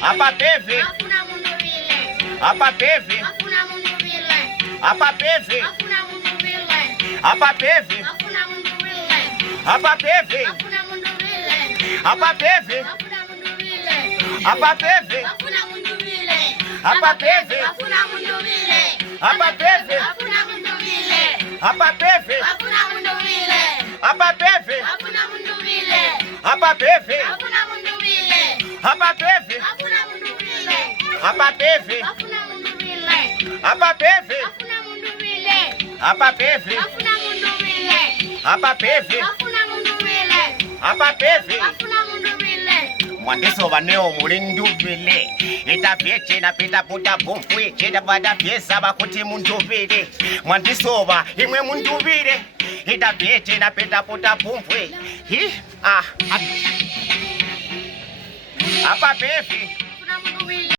Hapa pevi. Hakuna mundu vile. Hapa pevi. Hakuna mundu vile. Hapa pevi. Hakuna mundu vile. Hapa pevi. Hakuna mundu vile. Hapa pevi. Hakuna mundu vile. Hapa pevi. Hakuna mundu vile. Hapa pevi. Hakuna mundu vile. Hapa pevi. Hakuna mundu vile. Hapa pevi. Hakuna mundu vile. Hapa pevi. Hakuna mundu vile. Hapa pevi. Hakuna mundu vile. Hapa pevi. Hakuna mundu vile. Hapa pevi. Hakuna mundu vile. Hapa pevi. Hakuna mundu vile. Hapa pevi. Hakuna mundu vile. Hapa pevi. Hakuna mundu vile. Hapa pevi. Hakuna mundu vile. Hapa pevi. Hakuna mundu vile. Mwandiso vaneo mulinduvile itapyeche napita puta pumfwe cheda bada pyesa bakuti munduvile mwandisova imwe munduvile itapyeche napita puta pumfwe hi apa pevi. Hakuna mundu vile.